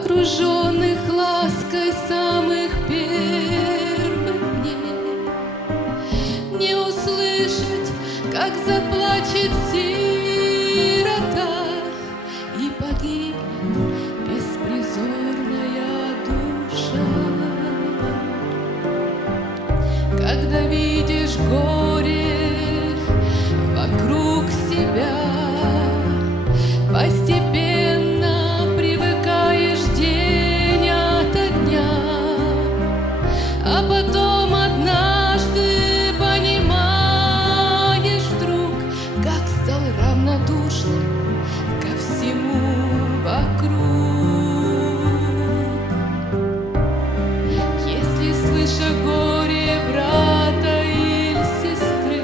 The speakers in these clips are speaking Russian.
окруженных лаской самых первых дней, не услышать, как заплачет сирота и погибнет беспризорная душа. Когда видишь горе вокруг себя, постепенно привыкаешь день ото дня, а потом однажды понимаешь вдруг, как стал равнодушным ко всему вокруг. Если, слыша горе брата или сестры,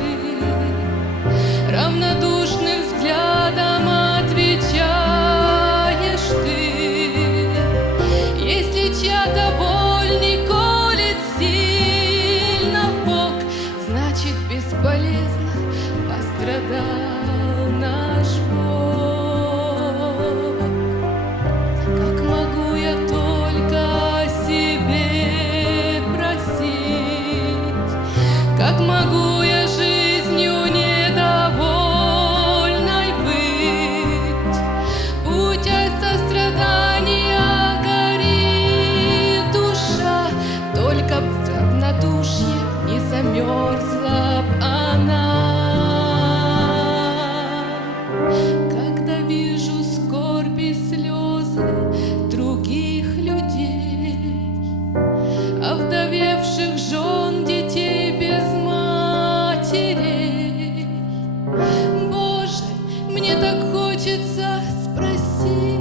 равнодушным взглядом отвечаешь ты, если чья-то боль не колет сильно в бок, значит бесполезно пострадал наш Бог. Как могу я только о себе просить, как могу я жизнью недовольной быть, путясь сострадания горит душа, только б в равнодушье не замерзла б она. Когда вижу скорбь и слезы других людей, овдовевших жен, детей без матерей, Боже, мне так хочется спросить: